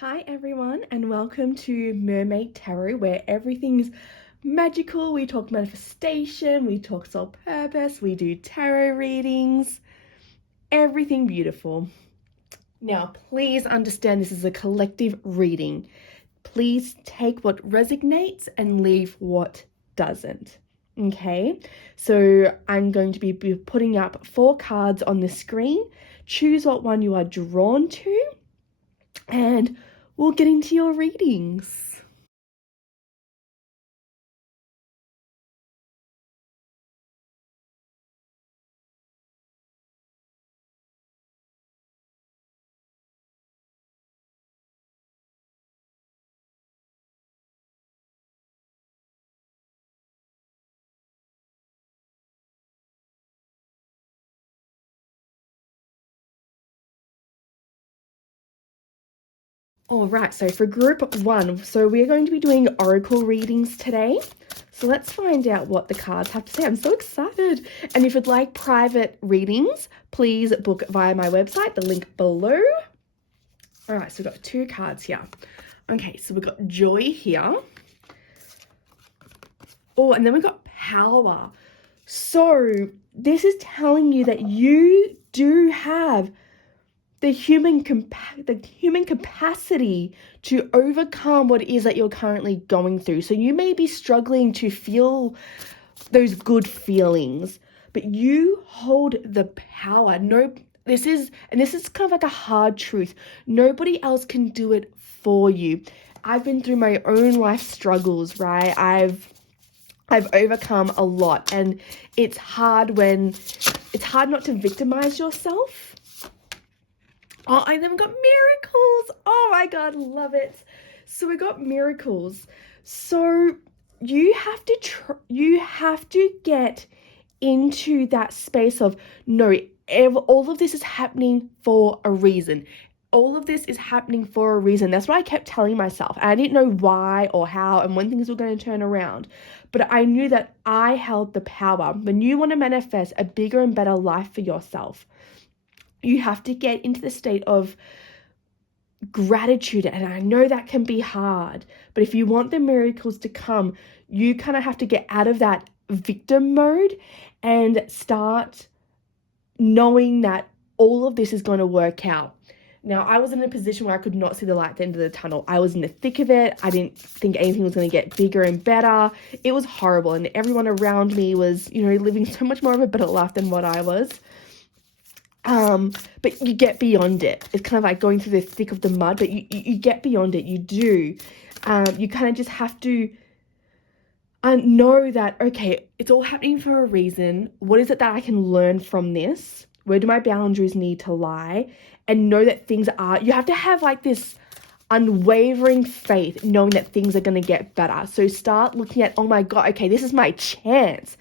Hi everyone and welcome to Mermaid Tarot, where everything's magical. We talk manifestation, we talk soul purpose, we do tarot readings, everything beautiful. Now please understand this is a collective reading. Please take what resonates and leave what doesn't. Okay, so I'm going to be putting up 4 cards on the screen. Choose what one you are drawn to and we'll get into your readings. All right, so for group 1, so we're going to be doing oracle readings today. So let's find out what the cards have to say. I'm so excited. And if you'd like private readings, please book via my website, the link below. All right, so we've got 2 cards here. Okay, so we've got joy here. Oh, and then we've got power. So this is telling you that you do have the human capacity to overcome what it is that you're currently going through. So you may be struggling to feel those good feelings, but you hold the power. This is kind of like a hard truth. Nobody else can do it for you. I've been through my own life struggles, right? I've overcome a lot, and it's hard not to victimize yourself. Oh, and then we've got miracles. Oh my God, love it. So we got miracles. So you have to get into that space of, no, all of this is happening for a reason. All of this is happening for a reason. That's what I kept telling myself. I didn't know why or how and when things were going to turn around. But I knew that I held the power. When you want to manifest a bigger and better life for yourself, you have to get into the state of gratitude. And I know that can be hard, but if you want the miracles to come, you kind of have to get out of that victim mode and start knowing that all of this is going to work out. Now, I was in a position where I could not see the light at the end of the tunnel. I was in the thick of it. I didn't think anything was going to get bigger and better. It was horrible. And everyone around me was, living so much more of a better life than what I was. But you get beyond it. It's kind of like going through the thick of the mud, but you get beyond it. You do. You kind of just have to know that, okay, it's all happening for a reason. What is it that I can learn from this? Where do my boundaries need to lie? And know that you have to have like this unwavering faith, knowing that things are going to get better. So start looking at, oh my God, okay, this is my chance.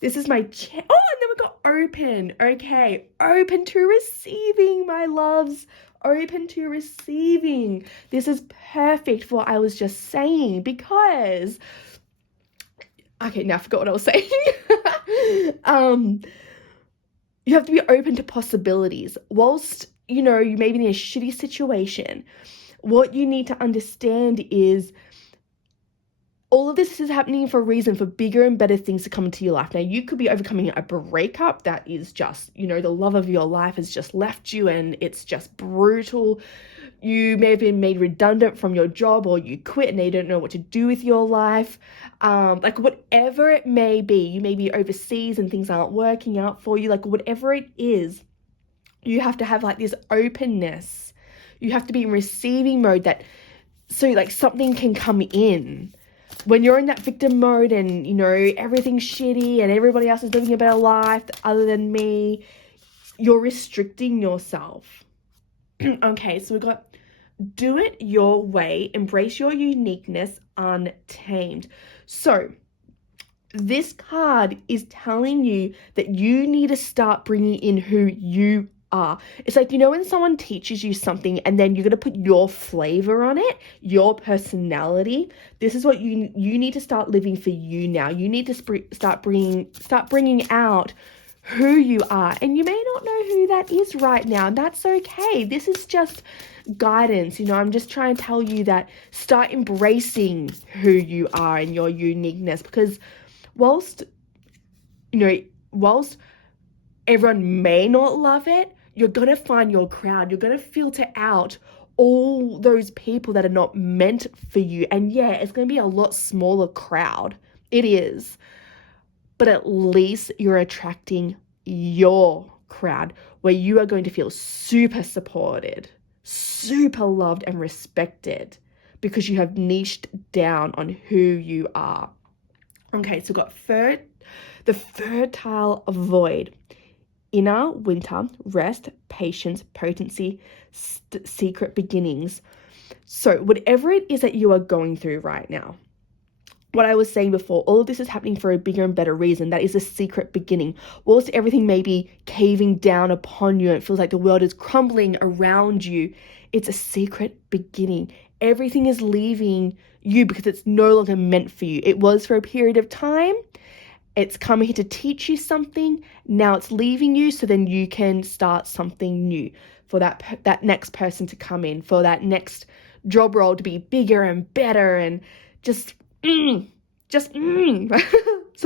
This is my chance. Oh, and then we got open. Okay, open to receiving, my loves. Open to receiving. This is perfect for what I was just saying, because... Okay, now I forgot what I was saying. You have to be open to possibilities. Whilst, you may be in a shitty situation, what you need to understand is all of this is happening for a reason, for bigger and better things to come into your life. Now, you could be overcoming a breakup that is just, the love of your life has just left you and it's just brutal. You may have been made redundant from your job, or you quit and you don't know what to do with your life. Like whatever it may be, you may be overseas and things aren't working out for you. Like whatever it is, you have to have like this openness. You have to be in receiving mode, so like something can come in. When you're in that victim mode and, everything's shitty and everybody else is living a better life other than me, you're restricting yourself. Okay, so we've got do it your way, embrace your uniqueness, untamed. So this card is telling you that you need to start bringing in who you are. It's like, when someone teaches you something and then you're going to put your flavor on it, your personality. This is what you need to start living for you now. You need to start bringing out who you are. And you may not know who that is right now, and that's okay. This is just guidance. I'm just trying to tell you that start embracing who you are and your uniqueness, because whilst everyone may not love it, you're going to find your crowd. You're going to filter out all those people that are not meant for you. And yeah, it's going to be a lot smaller crowd. It is. But at least you're attracting your crowd where you are going to feel super supported, super loved and respected, because you have niched down on who you are. Okay, so we've got the fertile void. Inner winter, rest, patience, potency, secret beginnings. So whatever it is that you are going through right now, what I was saying before, all of this is happening for a bigger and better reason. That is a secret beginning. Whilst everything may be caving down upon you, it feels like the world is crumbling around you, it's a secret beginning. Everything is leaving you because it's no longer meant for you. It was for a period of time. It's coming here to teach you something. Now it's leaving you, so then you can start something new for that next person to come in, for that next job role to be bigger and better, and just so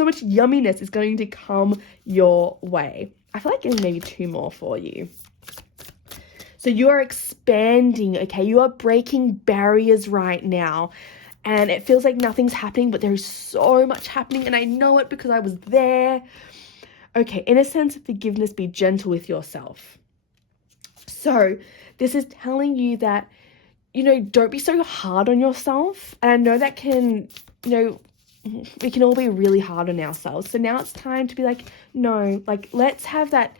much yumminess is going to come your way. I feel like getting maybe 2 more for you. So you are expanding, okay? You are breaking barriers right now. And it feels like nothing's happening, but there's so much happening, and I know it because I was there. Okay, in a sense of forgiveness, be gentle with yourself. So this is telling you that, don't be so hard on yourself. And I know that can, we can all be really hard on ourselves. So now it's time to be like, no, let's have that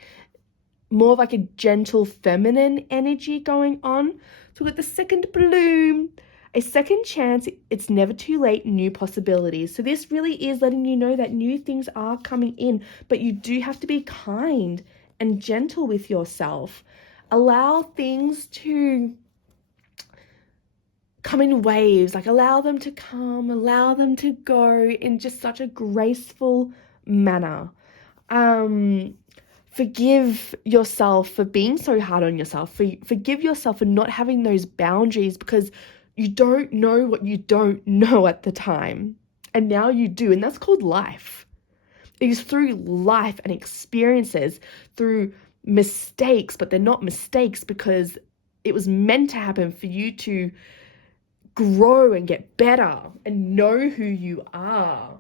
more of like a gentle feminine energy going on. So we've got the second bloom. A second chance, it's never too late, new possibilities. So this really is letting you know that new things are coming in, but you do have to be kind and gentle with yourself. Allow things to come in waves, allow them to come, allow them to go in just such a graceful manner. Forgive yourself for being so hard on yourself. Forgive yourself for not having those boundaries, because you don't know what you don't know at the time. And now you do. And that's called life. It is through life and experiences, through mistakes, but they're not mistakes because it was meant to happen for you to grow and get better and know who you are.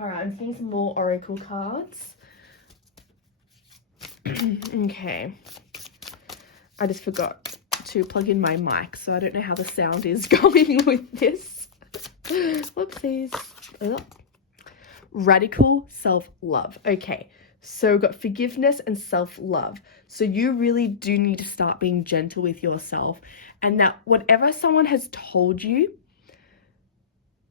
All right, I'm seeing some more oracle cards. Okay. I just forgot to plug in my mic, so I don't know how the sound is going with this. Whoopsies. Ugh. Radical self-love. Okay, so we've got forgiveness and self-love. So you really do need to start being gentle with yourself, and that whatever someone has told you,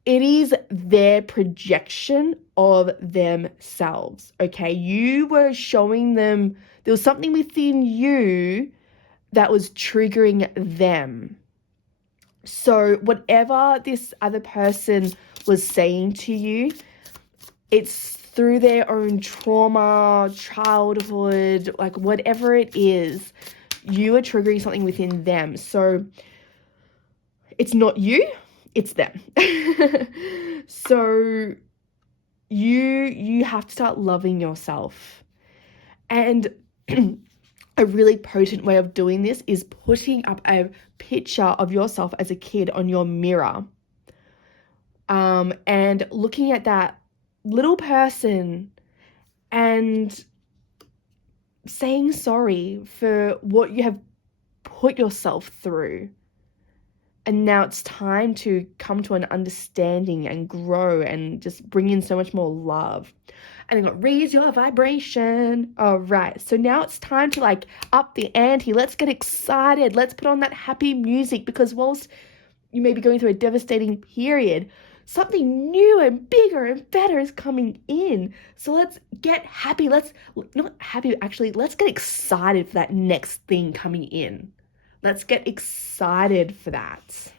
it is their projection of themselves, okay? You were showing them, there was something within you that was triggering them. So whatever this other person was saying to you, it's through their own trauma, childhood, whatever it is, you are triggering something within them. So it's not you, it's them. So you have to start loving yourself. And a really potent way of doing this is putting up a picture of yourself as a kid on your mirror, and looking at that little person and saying sorry for what you have put yourself through. And now it's time to come to an understanding and grow and just bring in so much more love. And then got raise your vibration. All right. So now it's time to up the ante. Let's get excited. Let's put on that happy music, because whilst you may be going through a devastating period, something new and bigger and better is coming in. So let's get happy. Let's get excited for that next thing coming in. Let's get excited for that.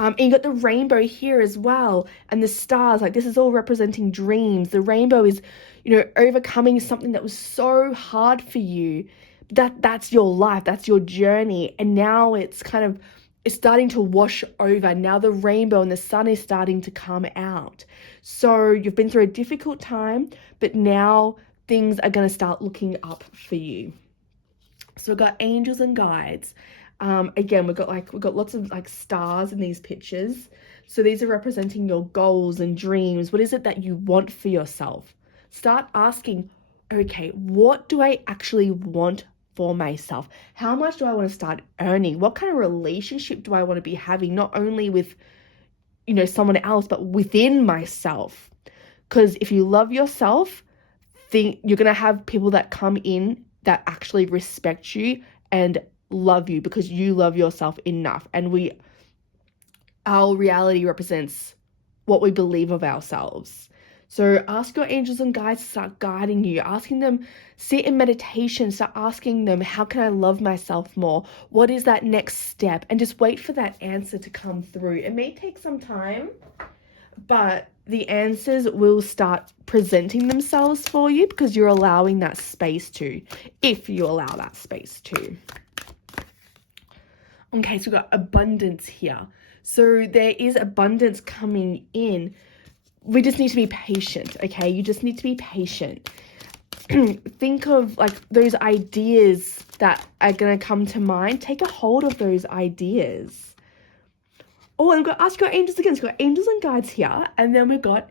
And you got the rainbow here as well, and the stars. Like, this is all representing dreams. The rainbow is, you know, overcoming something that was so hard for you. That's your life, that's your journey, and now it's starting to wash over. Now the rainbow and the sun is starting to come out. So you've been through a difficult time, but now things are going to start looking up for you. So we've got angels and guides. Again, we've got lots of like stars in these pictures. So these are representing your goals and dreams. What is it that you want for yourself? Start asking, okay, what do I actually want for myself? How much do I want to start earning? What kind of relationship do I want to be having? Not only with, you know, someone else, but within myself. Because if you love yourself, you're going to have people that come in that actually respect you and love you because you love yourself enough. And our reality represents what we believe of ourselves. So ask your angels and guides to start guiding you, asking them, sit in meditation, start asking them, how can I love myself more? What is that next step? And just wait for that answer to come through. It may take some time, but the answers will start presenting themselves for you because you're allowing that space to, if you allow that space to. Okay, so we've got abundance here. So there is abundance coming in. We just need to be patient, okay? You just need to be patient. Think of like those ideas that are going to come to mind. Take a hold of those ideas. Oh, and we've got ask your angels again. So we've got angels and guides here. And then we've got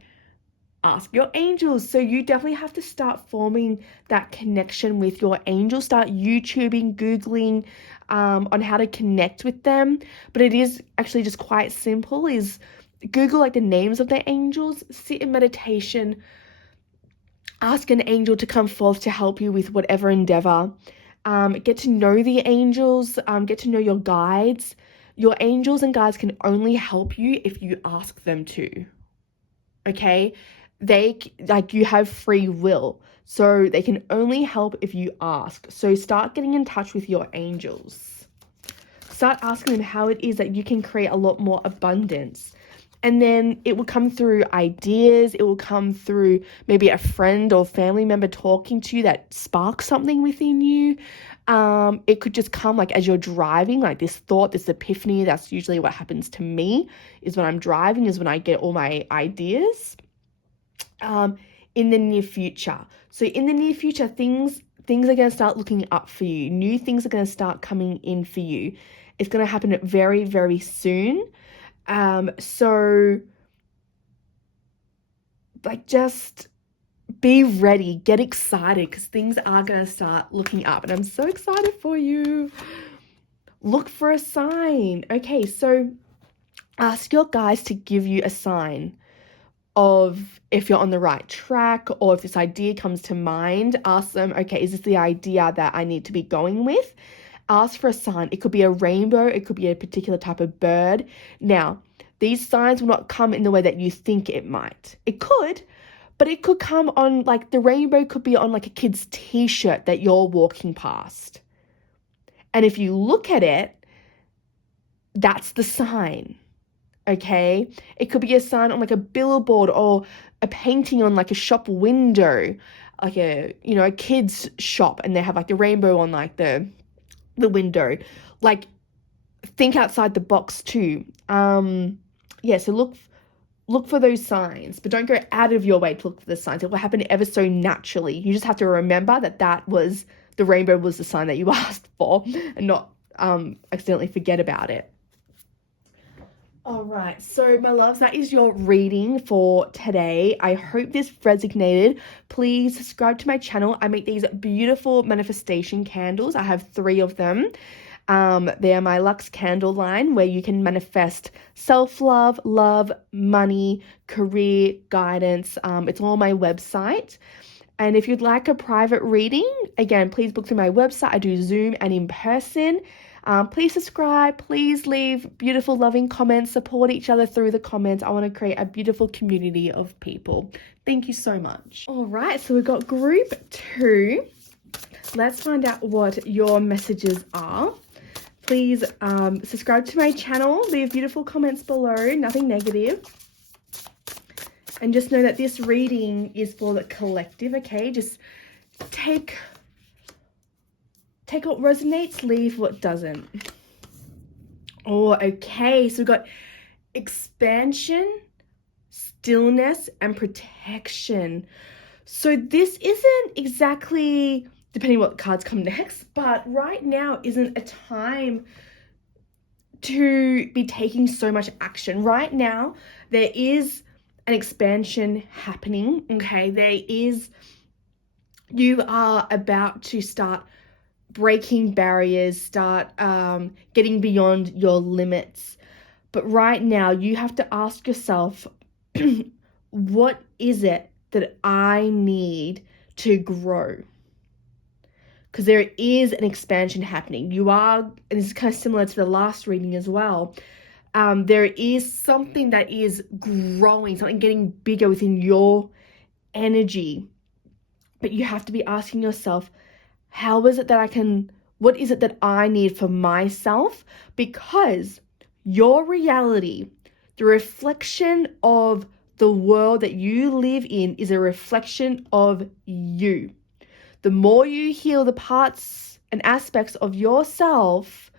ask your angels. So you definitely have to start forming that connection with your angels. Start YouTubing, Googling on how to connect with them. But it is actually just quite simple. Is Google like the names of the angels, sit in meditation, ask an angel to come forth to help you with whatever endeavor. Get to know the angels, get to know your guides. Your angels and guides can only help you if you ask them to. Okay? You have free will. So they can only help if you ask. So start getting in touch with your angels. Start asking them how it is that you can create a lot more abundance. And then it will come through ideas. It will come through maybe a friend or family member talking to you that sparks something within you. It could just come like as you're driving, like this thought, this epiphany. That's usually what happens to me, is when I'm driving, is when I get all my ideas. In the near future. So in the near future, things are going to start looking up for you. New things are going to start coming in for you. It's going to happen very, very soon. So like just be ready, get excited because things are going to start looking up and I'm so excited for you. Look for a sign. Okay, so ask your guides to give you a sign of if you're on the right track or if this idea comes to mind. Ask them, okay, is this the idea that I need to be going with? Ask for a sign. It could be a rainbow. It could be a particular type of bird. Now, these signs will not come in the way that you think it might. It could, but it could come on, like the rainbow could be on like a kid's t-shirt that you're walking past. And if you look at it, that's the sign, okay? It could be a sign on like a billboard or a painting on like a shop window, like a kid's shop, and they have like the rainbow on like the window. Like, think outside the box too. So look for those signs, but don't go out of your way to look for the signs. It will happen ever so naturally. You just have to remember that was the rainbow was the sign that you asked for, and not accidentally forget about it. All right, so my loves, that is your reading for today. I hope this resonated. Please subscribe to my channel. I make these beautiful manifestation candles. I have 3 of them. They are my Luxe candle line where you can manifest self-love, love, money, career, guidance. It's all on my website. And if you'd like a private reading, again, please book through my website. I do Zoom and in person. Please subscribe. Please leave beautiful, loving comments. Support each other through the comments. I want to create a beautiful community of people. Thank you so much. All right, so we've got group 2. Let's find out what your messages are Please subscribe to my channel. Leave beautiful comments below. Nothing negative. And just know that this reading is for the collective, okay? Just take what resonates, leave what doesn't. Oh, okay. So we've got expansion, stillness, and protection. So this isn't exactly, depending what cards come next, but right now isn't a time to be taking so much action. Right now, there is an expansion happening, okay? You are about to start breaking barriers, start getting beyond your limits. But right now, you have to ask yourself, what is it that I need to grow? Because there is an expansion happening. And this is kind of similar to the last reading as well. There is something that is growing, something getting bigger within your energy. But you have to be asking yourself, what is it that I need for myself? Because your reality, the reflection of the world that you live in, is a reflection of you. The more you heal the parts and aspects of yourself,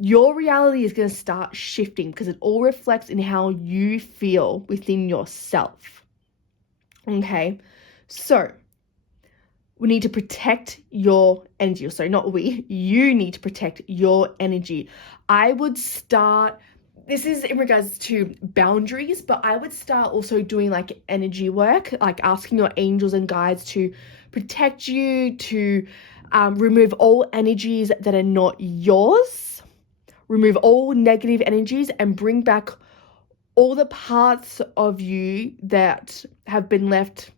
your reality is going to start shifting, because it all reflects in how you feel within yourself. Okay, so we need to protect your energy. Sorry, not we. You need to protect your energy. I would start, this is in regards to boundaries, but I would start also doing like energy work, like asking your angels and guides to protect you, to remove all energies that are not yours, remove all negative energies, and bring back all the parts of you that have been left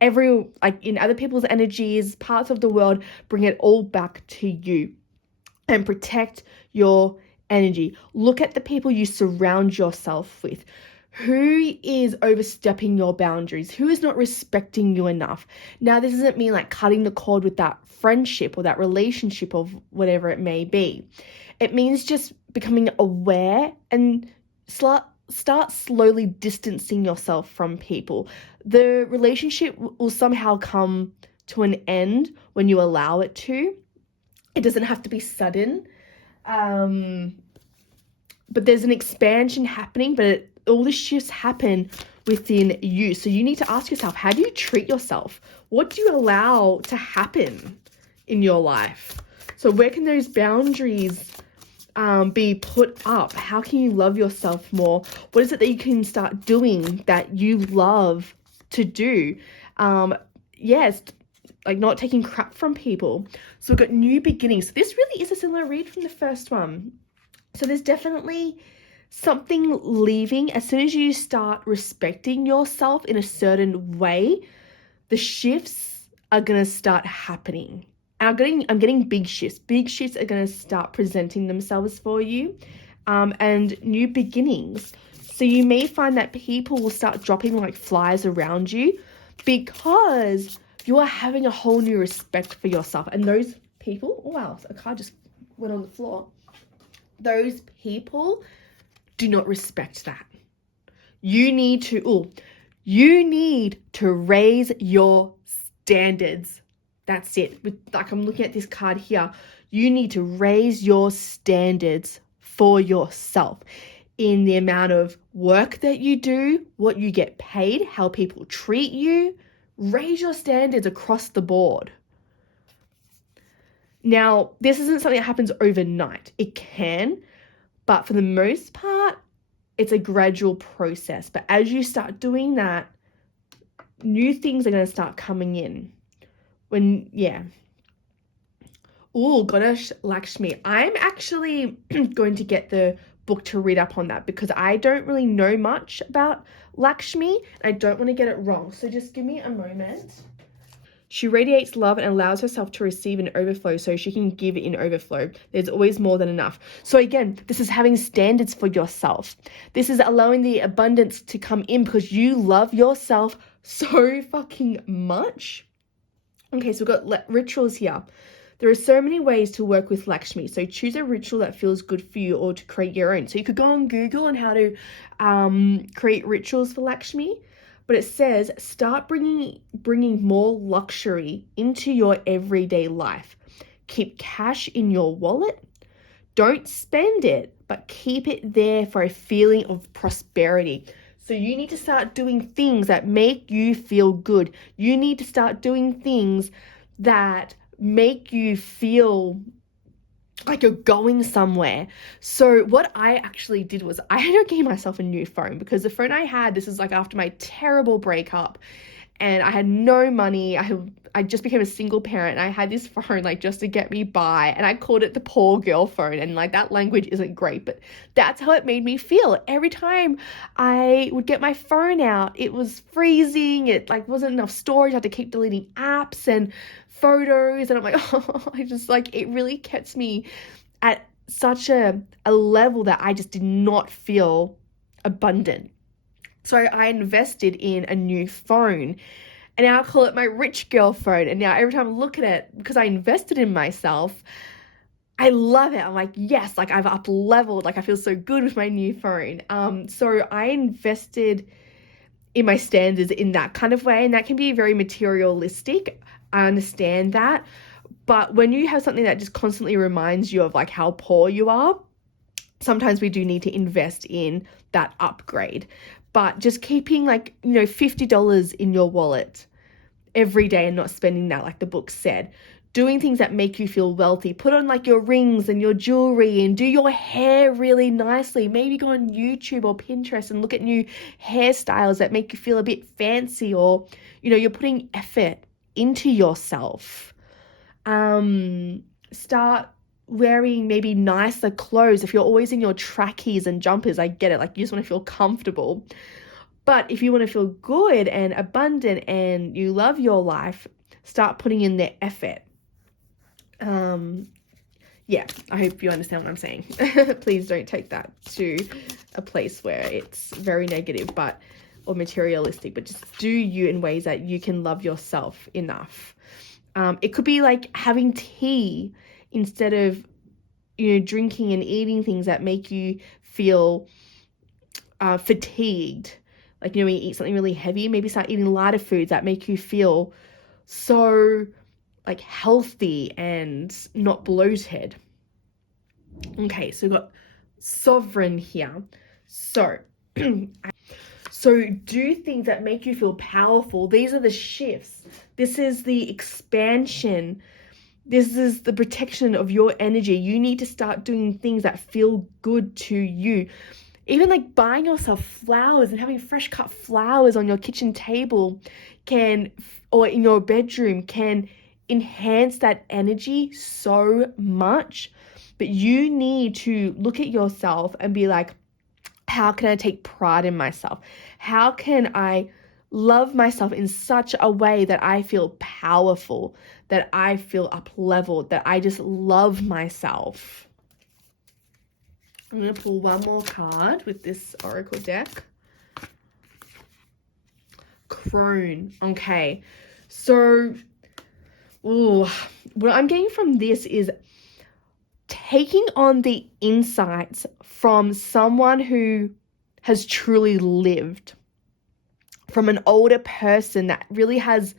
in other people's energies, parts of the world. Bring it all back to you and protect your energy. Look at the people you surround yourself with. Who is overstepping your boundaries? Who is not respecting you enough? Now, this doesn't mean like cutting the cord with that friendship or that relationship or whatever it may be. It means just becoming aware and start slowly distancing yourself from people. The relationship will somehow come to an end when you allow it to. It doesn't have to be sudden. But there's an expansion happening, but all the shifts happen within you. So you need to ask yourself, how do you treat yourself? What do you allow to happen in your life? So where can those boundaries be put up? How can you love yourself more? What is it that you can start doing that you love to do? Yes, like not taking crap from people. So we've got new beginnings. So this really is a similar read from the first one. So there's definitely something leaving. As soon as you start respecting yourself in a certain way, the shifts are going to start happening. And I'm getting big shifts. Big shifts are going to start presenting themselves for you, and new beginnings. So you may find that people will start dropping like flies around you, because you are having a whole new respect for yourself. And those people, oh wow, a card just went on the floor. Those people do not respect that. You need to raise your standards. That's it. Like I'm looking at this card here. You need to raise your standards for yourself in the amount of work that you do, what you get paid, how people treat you. Raise your standards across the board. Now, this isn't something that happens overnight. It can, but for the most part, it's a gradual process. But as you start doing that, new things are going to start coming in. Oh, Goddess Lakshmi. I'm actually going to get the book to read up on that, because I don't really know much about Lakshmi. I don't want to get it wrong. So just give me a moment. She radiates love and allows herself to receive in overflow, so she can give in overflow. There's always more than enough. So again, this is having standards for yourself. This is allowing the abundance to come in because you love yourself so fucking much. Okay, so we've got rituals here. There are so many ways to work with Lakshmi. So choose a ritual that feels good for you or to create your own. So you could go on Google on how to create rituals for Lakshmi. But it says start bringing more luxury into your everyday life. Keep cash in your wallet. Don't spend it, but keep it there for a feeling of prosperity. So you need to start doing things that make you feel good. You need to start doing things that make you feel like you're going somewhere. So what I actually did was I had to give myself a new phone, because the phone I had, this is like after my terrible breakup, and I had no money. I just became a single parent, and I had this phone like just to get me by, and I called it the poor girl phone, and like that language isn't great, but that's how it made me feel. Every time I would get my phone out, it was freezing, it like wasn't enough storage, I had to keep deleting apps and photos, and I'm like, oh, I just like, it really kept me at such a level that I just did not feel abundant. So I invested in a new phone, and now I call it my rich girl phone. And now every time I look at it, because I invested in myself, I love it. I'm like, yes, like I've up leveled, like I feel so good with my new phone. So I invested in my standards in that kind of way, and that can be very materialistic. I understand that. But when you have something that just constantly reminds you of like how poor you are, sometimes we do need to invest in that upgrade. But just keeping like, $50 in your wallet every day and not spending that, like the book said. Doing things that make you feel wealthy. Put on like your rings and your jewelry and do your hair really nicely. Maybe go on YouTube or Pinterest and look at new hairstyles that make you feel a bit fancy, or, you're putting effort into yourself. Start wearing maybe nicer clothes. If you're always in your trackies and jumpers, I get it, like you just want to feel comfortable. But if you want to feel good and abundant and you love your life, start putting in the effort. Yeah, I hope you understand what I'm saying. Please don't take that to a place where it's very negative or materialistic, but just do you in ways that you can love yourself enough. It could be like having tea instead of, drinking and eating things that make you feel fatigued. Like, when you eat something really heavy, maybe start eating lighter foods that make you feel so like healthy and not bloated. Okay, so we've got sovereign here. So do things that make you feel powerful. These are the shifts. This is the expansion. This is the protection of your energy. You need to start doing things that feel good to you. Even like buying yourself flowers and having fresh cut flowers on your kitchen table or in your bedroom can enhance that energy so much. But you need to look at yourself and be like, how can I take pride in myself? How can I love myself in such a way that I feel powerful, that I feel up-leveled, that I just love myself? I'm going to pull one more card with this oracle deck. Crone. Okay. So, what I'm getting from this is taking on the insights from someone who has truly lived, from an older person that really has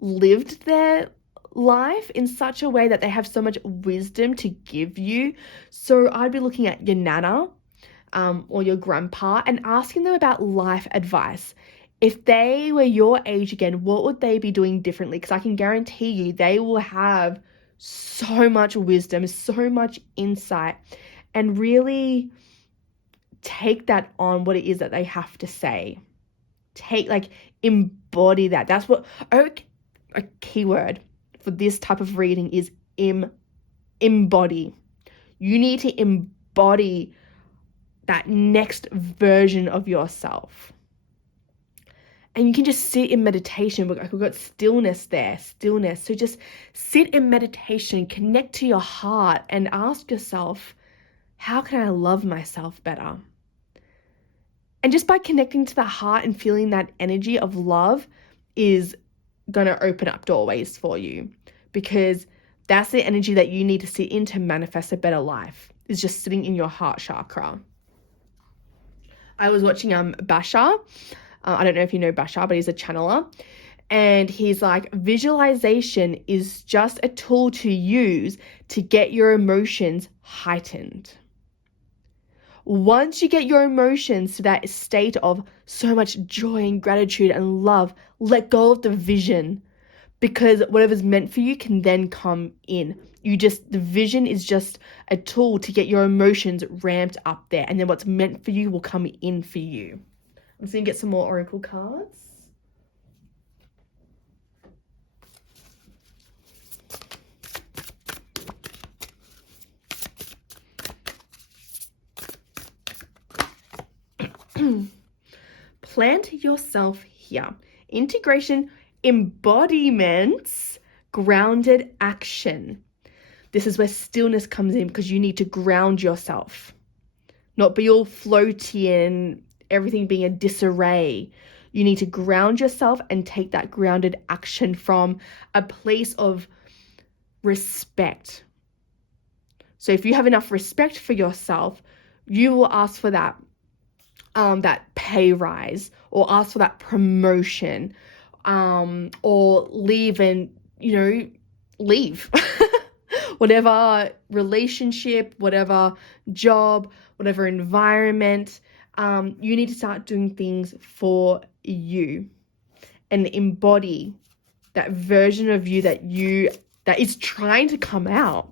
lived their life in such a way that they have so much wisdom to give you. So I'd be looking at your nana or your grandpa and asking them about life advice. If they were your age again, what would they be doing differently? Because I can guarantee you they will have so much wisdom, so much insight, and really take that on what it is that they have to say. Embody that. That's what a keyword for this type of reading is embody. You need to embody that next version of yourself. And you can just sit in meditation. We've got stillness there, stillness. So just sit in meditation, connect to your heart and ask yourself, how can I love myself better? And just by connecting to the heart and feeling that energy of love is going to open up doorways for you, because That's the energy that you need to sit in to manifest a better life, is just sitting in your heart chakra. I was watching Basha. I don't know if you know Basha, but he's a channeler. And he's like, visualization is just a tool to use to get your emotions heightened. Once you get your emotions to that state of so much joy and gratitude and love, let go of the vision, because whatever's meant for you can then come in. The vision is just a tool to get your emotions ramped up there, and then what's meant for you will come in for you. I'm just gonna get some more oracle cards. Plant yourself here. Integration, embodiments, grounded action. This is where stillness comes in, because you need to ground yourself. Not be all floaty and everything being a disarray. You need to ground yourself and take that grounded action from a place of respect. So if you have enough respect for yourself, you will ask for that pay rise, or ask for that promotion, or leave and, leave. Whatever relationship, whatever job, whatever environment, you need to start doing things for you and embody that version of you that is trying to come out.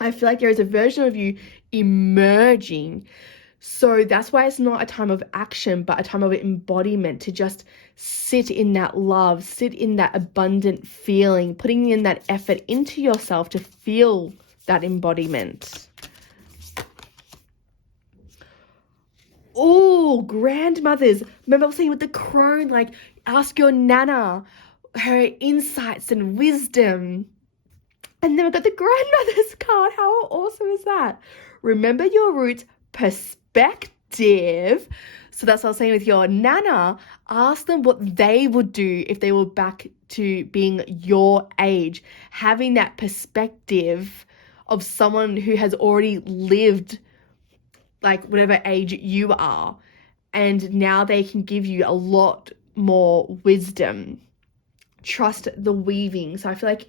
I feel like there is a version of you emerging. So that's why it's not a time of action, but a time of embodiment, to just sit in that love, sit in that abundant feeling, putting in that effort into yourself to feel that embodiment. Oh, grandmothers. Remember I was saying with the crone, like, ask your nana her insights and wisdom. And then we've got the grandmother's card. How awesome is that? Remember your roots, perspective. So that's what I was saying with your nana. Ask them what they would do if they were back to being your age. Having that perspective of someone who has already lived like whatever age you are. And now they can give you a lot more wisdom. Trust the weaving. So I feel like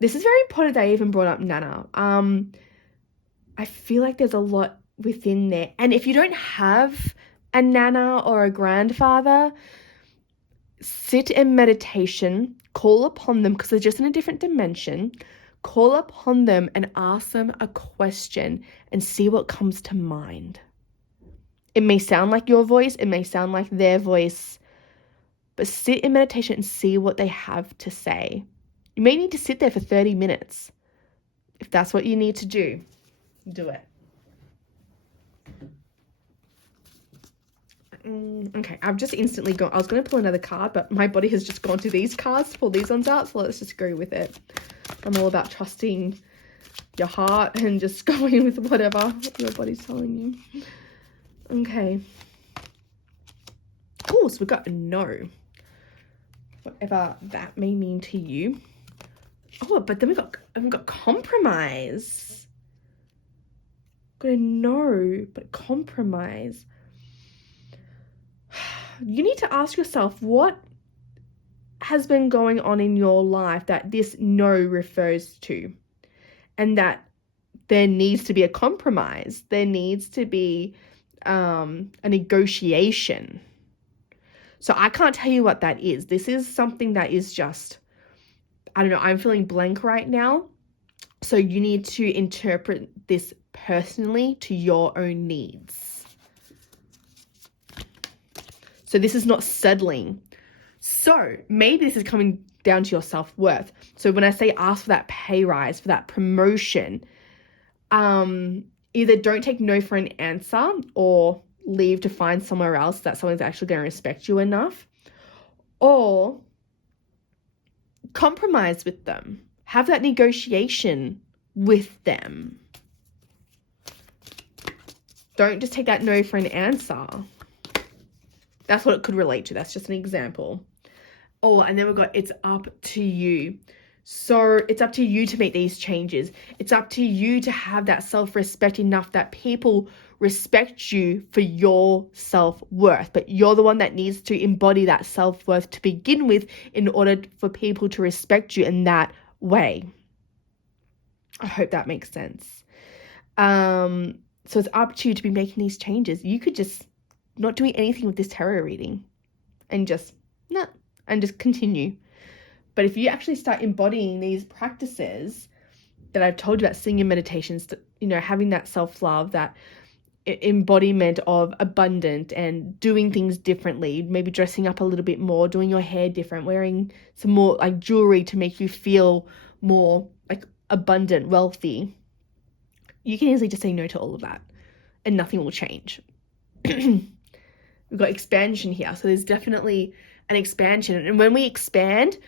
this is very important that I even brought up nana. I feel like there's a lot within there. And if you don't have a nana or a grandfather, sit in meditation, call upon them, because they're just in a different dimension. Call upon them and ask them a question and see what comes to mind. It may sound like your voice, it may sound like their voice, but sit in meditation and see what they have to say. You may need to sit there for 30 minutes. If that's what you need to do, do it. Okay, I've just instantly gone. I was going to pull another card, but my body has just gone to these cards to pull these ones out, so let's just go with it. I'm all about trusting your heart and just going with whatever your body's telling you. Okay. Cool, so we've got a no. Whatever that may mean to you. Oh, but then we've got compromise. Got a no, but compromise. You need to ask yourself, what has been going on in your life that this no refers to? And that there needs to be a compromise. There needs to be a negotiation. So I can't tell you what that is. This is something that is just, I don't know, I'm feeling blank right now. So you need to interpret this personally to your own needs. So this is not settling. So maybe this is coming down to your self-worth. So when I say ask for that pay rise, for that promotion, either don't take no for an answer or leave to find somewhere else that someone's actually going to respect you enough, or compromise with them. Have that negotiation with them. Don't just take that no for an answer. That's what it could relate to. That's just an example. Oh, and then we've got it's up to you. So it's up to you to make these changes. It's up to you to have that self-respect enough that people respect you for your self-worth. But you're the one that needs to embody that self-worth to begin with in order for people to respect you in that way. I hope that makes sense. So it's up to you to be making these changes. You could just not doing anything with this tarot reading and just continue. But if you actually start embodying these practices that I've told you about, singing meditations, having that self-love, that embodiment of abundant and doing things differently, maybe dressing up a little bit more, doing your hair different, wearing some more like jewelry to make you feel more like abundant, wealthy, you can easily just say no to all of that and nothing will change. We've got expansion here. So there's definitely an expansion. And when we expand,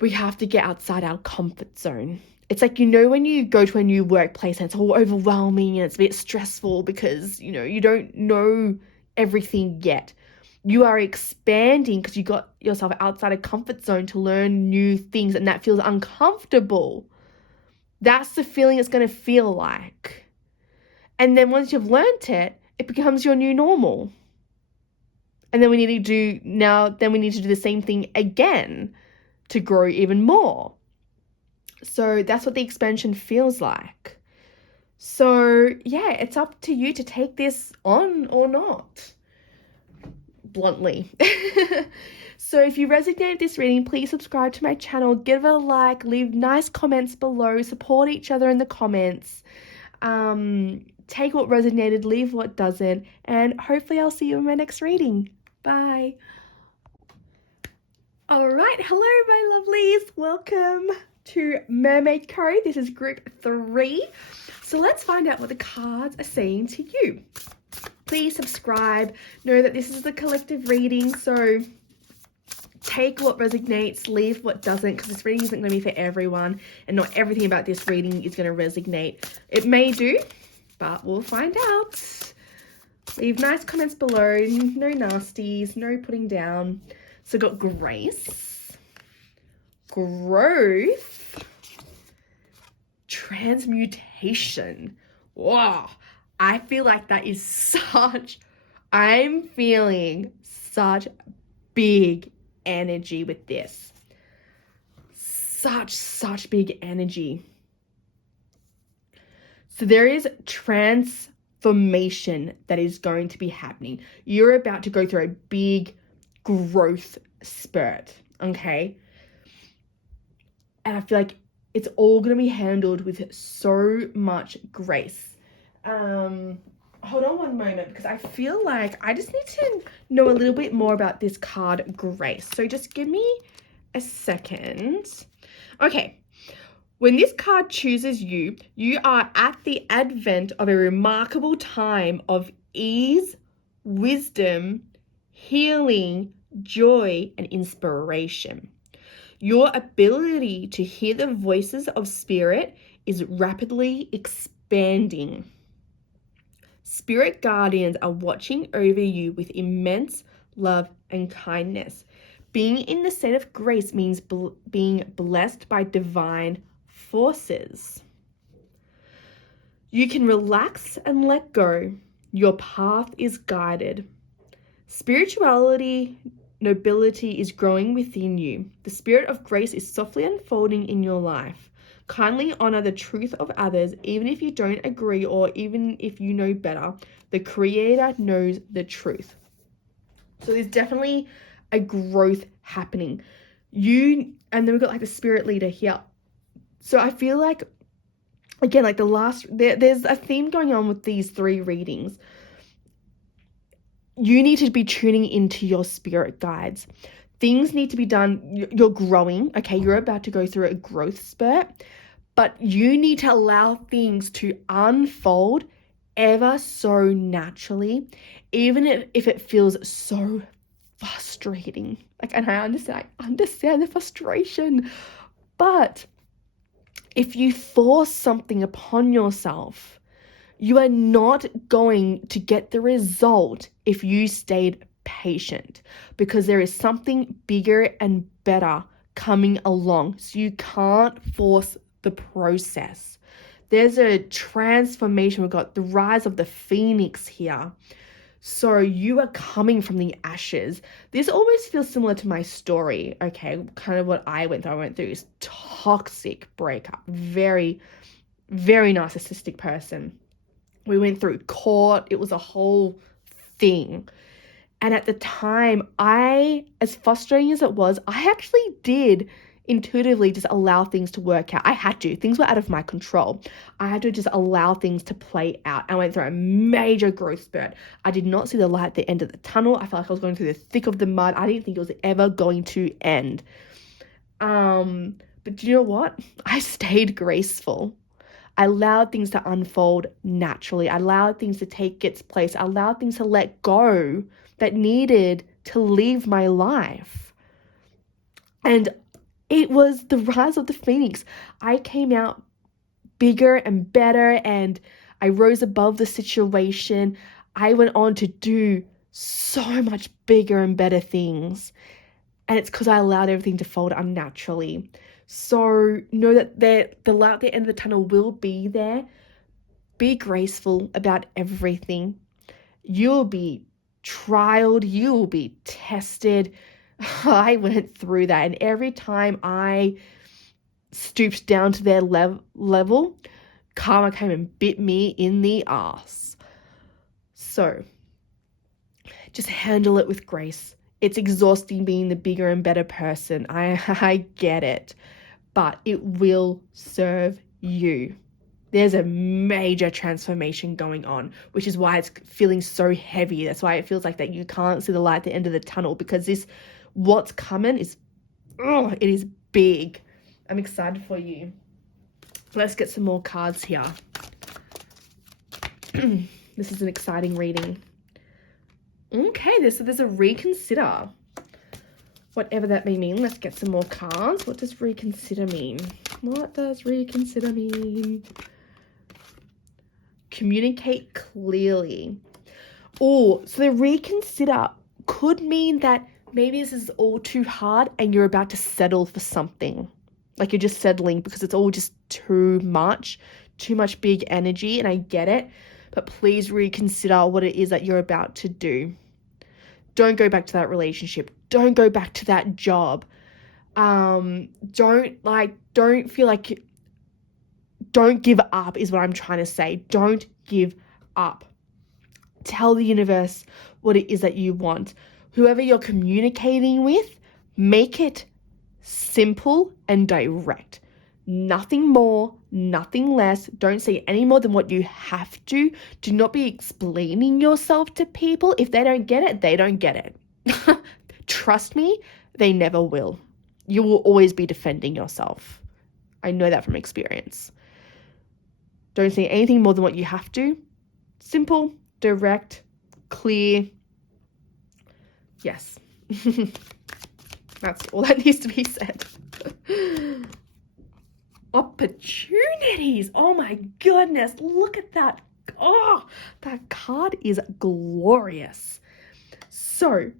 we have to get outside our comfort zone. It's like, when you go to a new workplace and it's all overwhelming and it's a bit stressful because, you don't know everything yet. You are expanding because you got yourself outside a comfort zone to learn new things, and that feels uncomfortable. That's the feeling it's going to feel like. And then once you've learned it, it becomes your new normal. And then we need to do the same thing again to grow even more. So that's what the expansion feels like. So yeah, it's up to you to take this on or not, bluntly. So if you resonate with this reading, please subscribe to my channel, give it a like, leave nice comments below, support each other in the comments. Take what resonated, leave what doesn't, and hopefully I'll see you in my next reading. Bye. All right, hello my lovelies, welcome to Mermaid Co. This is group 3. So let's find out what the cards are saying to you. Please subscribe. Know that this is a collective reading, so take what resonates, leave what doesn't, because this reading isn't going to be for everyone, and not everything about this reading is going to resonate. It may do, but we'll find out. Leave nice comments below, no nasties, no putting down. So got grace, growth, transmutation. Wow, I feel like that is I'm feeling such big energy with this. Such big energy. So there is transformation that is going to be happening. You're about to go through a big growth spurt, okay? And I feel like it's all going to be handled with so much grace. Hold on one moment, because I feel like I just need to know a little bit more about this card, grace. So just give me a second. Okay. When this card chooses you, you are at the advent of a remarkable time of ease, wisdom, healing, joy, and inspiration. Your ability to hear the voices of spirit is rapidly expanding. Spirit guardians are watching over you with immense love and kindness. Being in the state of grace means being blessed by divine forces. You can relax and let go. Your path is guided. Spirituality, nobility is growing within you. The spirit of grace is softly unfolding in your life. Kindly honor the truth of others, even if you don't agree or even if you know better. The Creator knows the truth. So there's definitely a growth happening. And then we've got like the spirit leader here. So I feel like, again, like there's a theme going on with these 3 readings. You need to be tuning into your spirit guides. Things need to be done. You're growing, okay? You're about to go through a growth spurt, but you need to allow things to unfold ever so naturally, even if it feels so frustrating. And I understand the frustration, but if you force something upon yourself, you are not going to get the result if you stayed patient, because there is something bigger and better coming along. So you can't force the process. There's a transformation. We've got the rise of the phoenix here. So you are coming from the ashes. This almost feels similar to my story, okay? Kind of what I went through. I went through this toxic breakup. Very, very narcissistic person. We went through court. It was a whole thing. And at the time, as frustrating as it was, I actually did intuitively just allow things to work out. I had to. Things were out of my control. I had to just allow things to play out. I went through a major growth spurt. I did not see the light at the end of the tunnel. I felt like I was going through the thick of the mud. I didn't think it was ever going to end. But do you know what? I stayed graceful. I allowed things to unfold naturally. I allowed things to take its place. I allowed things to let go that needed to leave my life. And it was the rise of the phoenix. I came out bigger and better, and I rose above the situation. I went on to do so much bigger and better things. And it's because I allowed everything to fold unnaturally. So know that the light at the end of the tunnel will be there. Be graceful about everything. You'll be trialed. You will be tested. I went through that, and every time I stooped down to their level, karma came and bit me in the ass. So just handle it with grace. It's exhausting being the bigger and better person. I get it, but it will serve you. There's a major transformation going on, which is why it's feeling so heavy. That's why it feels like that you can't see the light at the end of the tunnel, because what's coming is, it is big. I'm excited for you. Let's get some more cards here. This is an exciting reading. Okay, there's a reconsider. Whatever that may mean. Let's get some more cards. What does reconsider mean? What does reconsider mean? Communicate clearly. Oh, so the reconsider could mean that maybe this is all too hard and you're about to settle for something. Like you're just settling because it's all just too much big energy, and I get it. But please reconsider what it is that you're about to do. Don't go back to that relationship. Don't go back to that job. Don't feel like, don't give up is what I'm trying to say. Don't give up. Tell the universe what it is that you want. Whoever you're communicating with, make it simple and direct. Nothing more, nothing less. Don't say any more than what you have to. Do not be explaining yourself to people. If they don't get it, they don't get it. Trust me, they never will. You will always be defending yourself. I know that from experience. Don't say anything more than what you have to. Simple, direct, clear. Yes. That's all that needs to be said. Opportunities. Oh my goodness. Look at that. Oh, that card is glorious. So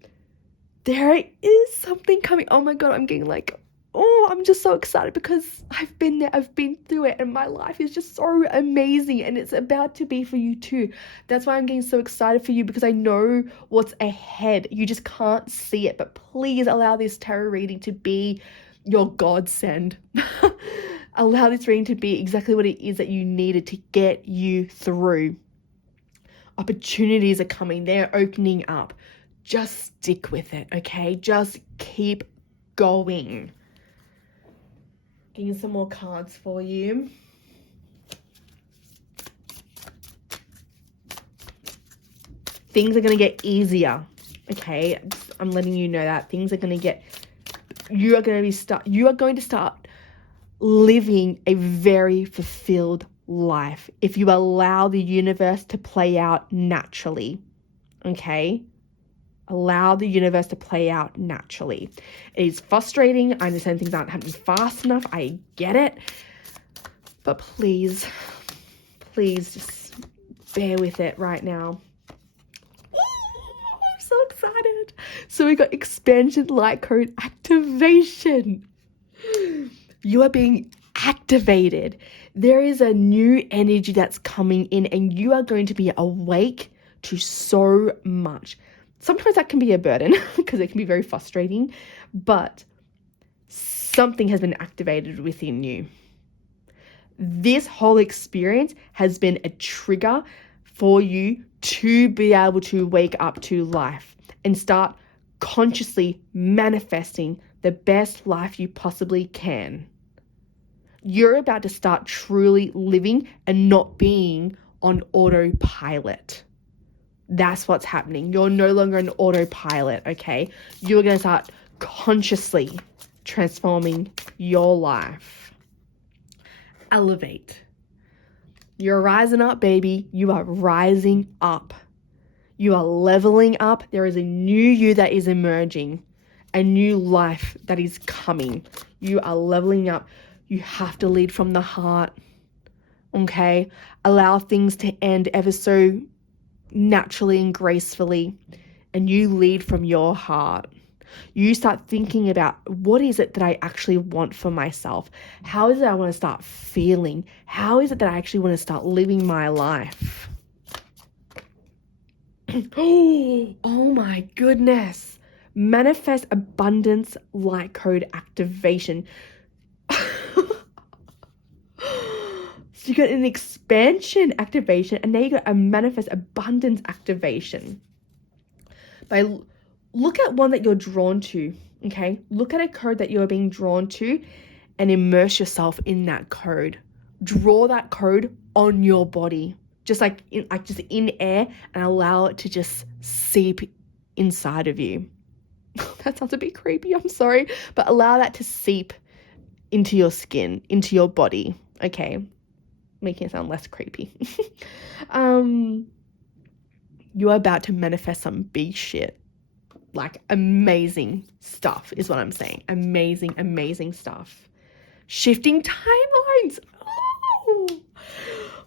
there is something coming. Oh my God. I'm getting like, I'm just so excited because I've been there. I've been through it, and my life is just so amazing, and it's about to be for you too. That's why I'm getting so excited for you, because I know what's ahead. You just can't see it, but please allow this tarot reading to be your godsend. Allow this reading to be exactly what it is that you needed to get you through. Opportunities are coming. They're opening up. Just stick with it, okay? Just keep going. Getting some more cards for you. Things are going to get easier, okay? I'm letting you know that. Things are going to get... You are going to start living a very fulfilled life if you allow the universe to play out naturally, okay? Allow the universe to play out naturally. It is frustrating. I understand things aren't happening fast enough. I get it. But please just bear with it right now. I'm so excited. So we got expansion light code activation. You are being activated. There is a new energy that's coming in, and you are going to be awake to so much. Sometimes that can be a burden because it can be very frustrating, but something has been activated within you. This whole experience has been a trigger for you to be able to wake up to life and start consciously manifesting the best life you possibly can. You're about to start truly living and not being on autopilot. That's what's happening. You're no longer an autopilot, okay? You're going to start consciously transforming your life. Elevate. You're rising up, baby. You are rising up. You are leveling up. There is a new you that is emerging, a new life that is coming. You are leveling up. You have to lead from the heart, okay? Allow things to end ever so naturally and gracefully, and you lead from your heart. You start thinking about, what is it that I actually want for myself? How is it I want to start feeling? How is it that I actually want to start living my life? Oh my goodness. Manifest abundance light code activation. So you got an expansion activation, and now you got a manifest abundance activation. Look at one that you're drawn to, okay? Look at a code that you're being drawn to and immerse yourself in that code. Draw that code on your body, just like in air, and allow it to just seep inside of you. That sounds a bit creepy, I'm sorry, but allow that to seep into your skin, into your body, okay? Making it sound less creepy. You are about to manifest some big shit. Like amazing stuff is what I'm saying. Amazing, amazing stuff. Shifting timelines.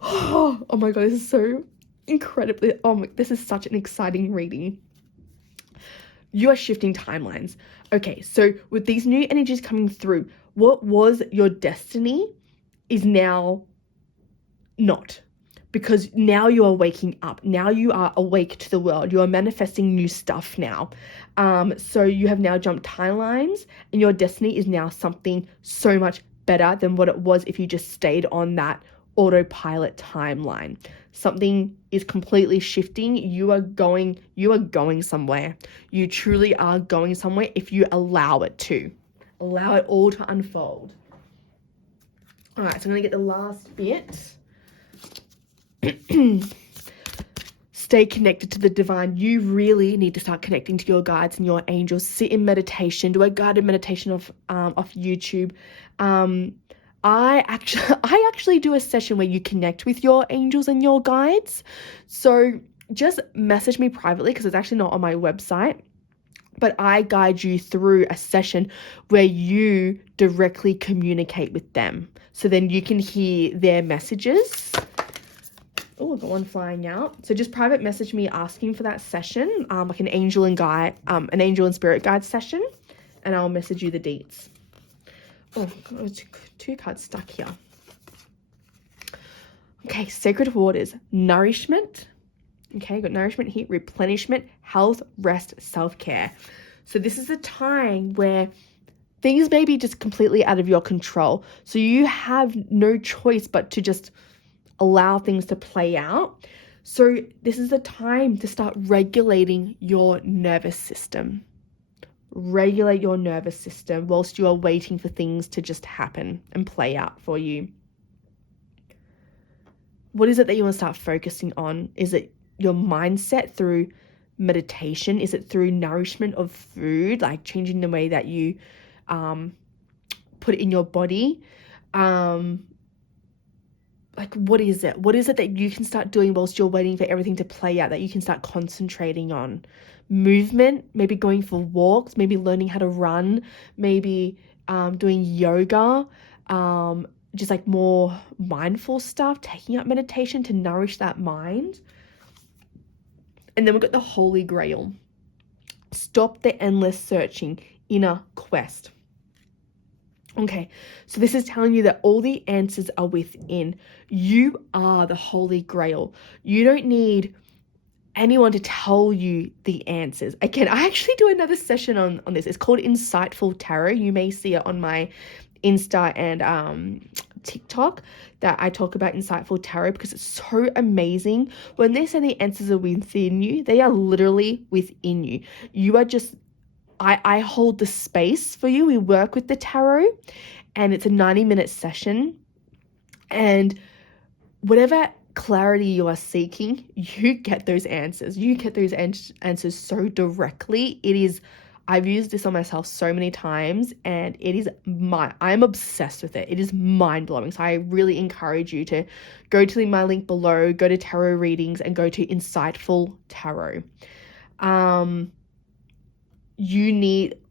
Oh my God, this is so incredibly, this is such an exciting reading. You are shifting timelines. Okay, so with these new energies coming through, what was your destiny is now not, because now you are waking up. Now you are awake to the world. You are manifesting new stuff now. So you have now jumped timelines, and your destiny is now something so much better than what it was if you just stayed on that autopilot timeline. Something is completely shifting. You are going somewhere. You truly are going somewhere if you allow it to. Allow it all to unfold. All right, so I'm going to get the last bit. Stay connected to the divine. You really need to start connecting to your guides and your angels. Sit in meditation. Do a guided meditation off YouTube. I actually do a session where you connect with your angels and your guides. So just message me privately, because it's actually not on my website. But I guide you through a session where you directly communicate with them. So then you can hear their messages. Oh, I've got one flying out. So just private message me asking for that session, like an angel and spirit guide session, and I'll message you the deets. Oh, two cards stuck here. Okay, sacred waters, nourishment. Okay, got nourishment here, replenishment, health, rest, self-care. So this is a time where things may be just completely out of your control. So you have no choice but to just allow things to play out. So this is the time to start regulating your nervous system. Regulate your nervous system whilst you are waiting for things to just happen and play out for you. What is it that you want to start focusing on? Is it your mindset through meditation? Is it through nourishment of food, like changing the way that you put it in your body? Like, what is it? What is it that you can start doing whilst you're waiting for everything to play out, that you can start concentrating on? Movement, maybe going for walks, maybe learning how to run, maybe doing yoga, just like more mindful stuff, taking up meditation to nourish that mind. And then we've got the Holy Grail. Stop the endless searching, inner quest. Okay, so this is telling you that all the answers are within. You are the Holy Grail. You don't need anyone to tell you the answers. Again, I actually do another session on this. It's called Insightful Tarot. You may see it on my Insta and TikTok, that I talk about Insightful Tarot, because it's so amazing. When they say the answers are within you, they are literally within you. You are just, I hold the space for you. We work with the tarot, and it's a 90-minute session. And whatever clarity you are seeking, you get those answers. You get those answers so directly. I've used this on myself so many times, and I'm obsessed with it. It is mind blowing. So I really encourage you to go to my link below, go to tarot readings, and go to Insightful Tarot.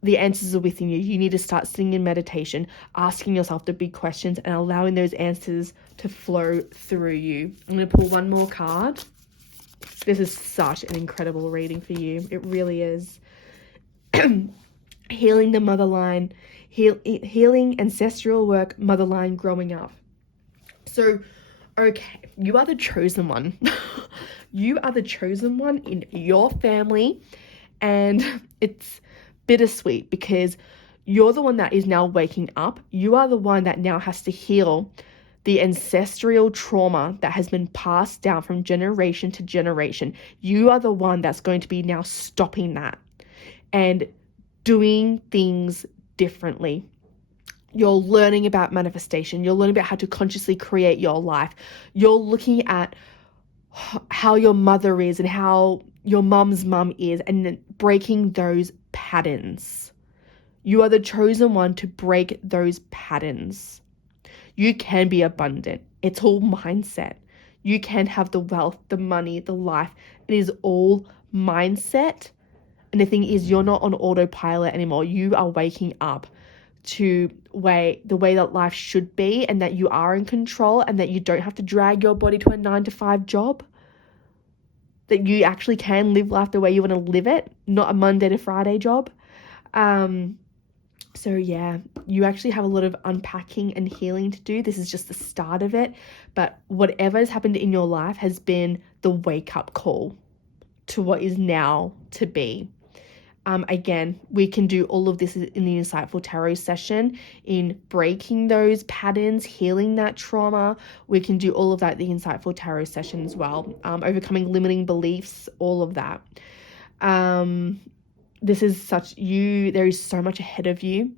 The answers are within you. You need to start sitting in meditation, asking yourself the big questions, and allowing those answers to flow through you. I'm going to pull one more card. This is such an incredible reading for you. It really is. Healing the motherline, healing ancestral work, motherline growing up. So, okay, you are the chosen one. You are the chosen one in your family, and it's bittersweet because you're the one that is now waking up. You are the one that now has to heal the ancestral trauma that has been passed down from generation to generation. You are the one that's going to be now stopping that and doing things differently. You're learning about manifestation. You're learning about how to consciously create your life. You're looking at how your mother is and how your mum's mum is, and breaking those patterns. You are the chosen one to break those patterns. You can be abundant. It's all mindset. You can have the wealth, the money, the life. It is all mindset. And the thing is, you're not on autopilot anymore. You are waking up to the way that life should be, and that you are in control, and that you don't have to drag your body to a 9-to-5 job. That you actually can live life the way you want to live it, not a Monday to Friday job. So yeah, you actually have a lot of unpacking and healing to do. This is just the start of it. But whatever has happened in your life has been the wake-up call to what is now to be. Again, we can do all of this in the Insightful Tarot session, in breaking those patterns, healing that trauma. We can do all of that in the Insightful Tarot session as well. Overcoming limiting beliefs, all of that. There is so much ahead of you.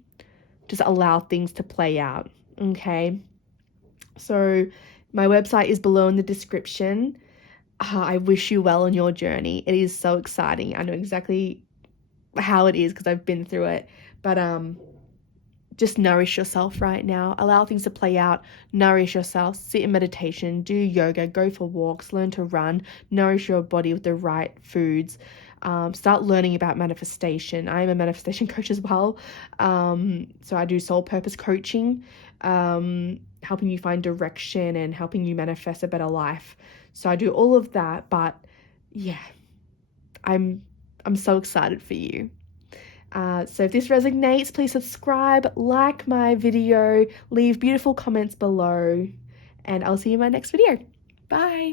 Just allow things to play out. Okay. So my website is below in the description. I wish you well on your journey. It is so exciting. I know exactly how it is because I've been through it. But just nourish yourself right now. Allow things to play out. Nourish yourself. Sit in meditation. Do yoga. Go for walks. Learn to run. Nourish your body with the right foods. Start learning about manifestation. I am a manifestation coach as well. So I do soul purpose coaching, helping you find direction and helping you manifest a better life. So I do all of that. But yeah, I'm so excited for you. So if this resonates, please subscribe, like my video, leave beautiful comments below, and I'll see you in my next video. Bye.